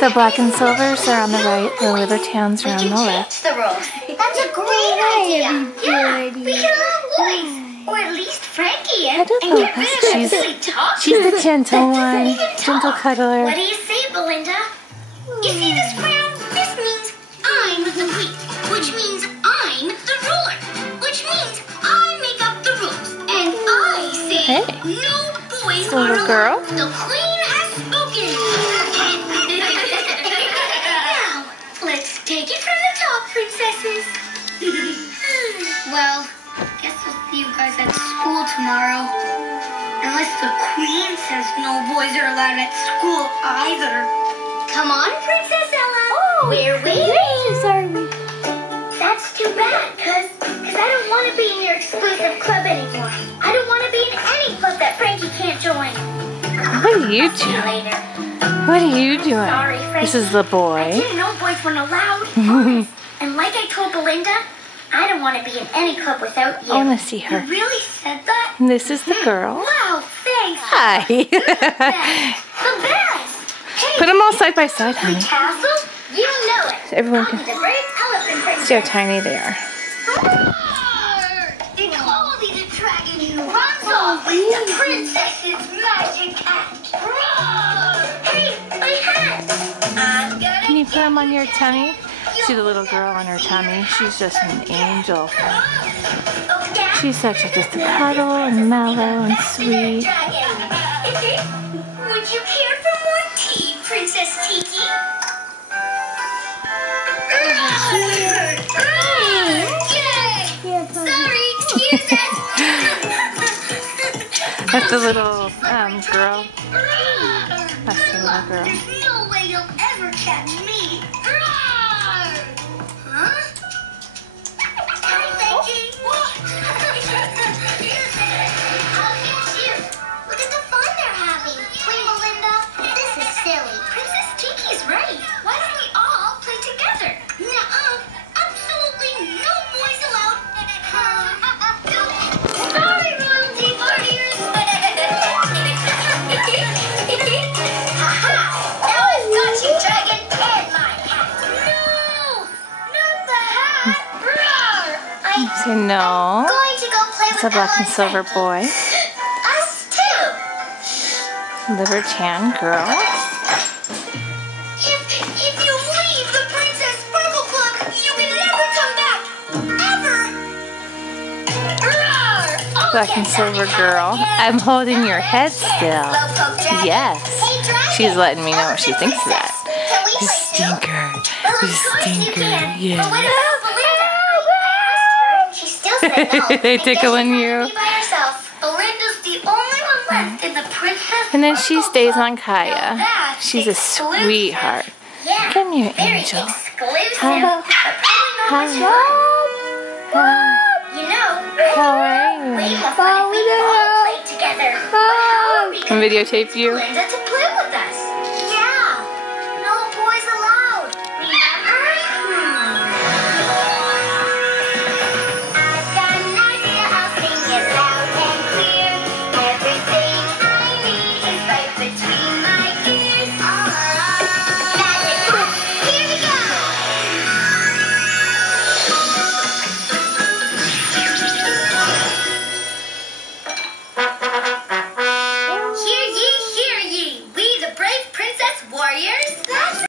The black and silvers are on the right, the liver tans are on the left. The rules. That's a great idea. Yeah, we can all boys. Or at least Frankie I don't know. She's the gentle one, gentle cuddler. What do you say, Belinda? You see this crown? This means I'm the queen, which means I'm the ruler, which means I make up the rules. And I say, no boys are Little girl. allowed. The queen has spoken. Now, let's take it from the top, princesses. Well, guess we'll see you guys at school tomorrow. Unless the queen says no boys are allowed at school either. Come on, Princess Ella. Oh, we're waiting. That's too bad, cause I don't want to be in your exclusive club anymore. I don't want to be in any club that Frankie can't join. What are you See you doing? later. What are you doing? Sorry, Frankie. This is the I boy. didn't know boys weren't allowed. Honest. And like I told Belinda, I don't want to be in any club without you. I want to see her. You really said that? This is the girl. Wow, thanks. Hi. The best. Hey, Put them all side by side, honey. Castle, you know it. So everyone I'm can the brave elephant princess. see how tiny they are. The quality the dragon who runs off with the princess's magic hat. Hey, my hat. I'm gonna Can you put them on your tummy? See the little girl on her tummy? She's just an angel. She's such just a cuddle and mellow and sweet. Would you care for more tea, Princess Tiki? Yay! Sorry, excuse us. That's the little girl. That's the little girl. There's no way you'll ever catch me. Huh? Hi, Frankie. I'll get you. Look at the fun they're having. Queen Belinda, this is silly. Princess Tiki's right. Why don't we all play together? Nuh-uh. Absolutely no boys allowed. Sorry, royalty warriors. Aha! Now I've got you, dragon, and my hat. No! Not the hat! Roar! Say no. I'm going to go play It's with a black Ella and silver boy. Us too! Liver tan girl. If you leave the Princess Sparkle Club, you can never come back! Ever! Roar! Oh, Black and yes, silver girl. I'm holding your head still. Slowpoke dragon. Yes. Hey, dragon. She's letting me know what she thinks of that. Can we You play too? stinker. Well, You of course you stinker. can. Yeah. But what about Belinda? I asked her. She still said no. They I guess tickling she you. wanted to be by herself. Belinda's the only one left in the Princess And then she Sparkle stays Club. on Kaya. Now that's She's a exclusive. sweetheart. Yeah. Come here, Very angel. exclusive. Hello. But probably not much Hello. fun. You know, How are way you? more fun if we all played together. But how are we Can gonna videotape you? Belinda to play with us?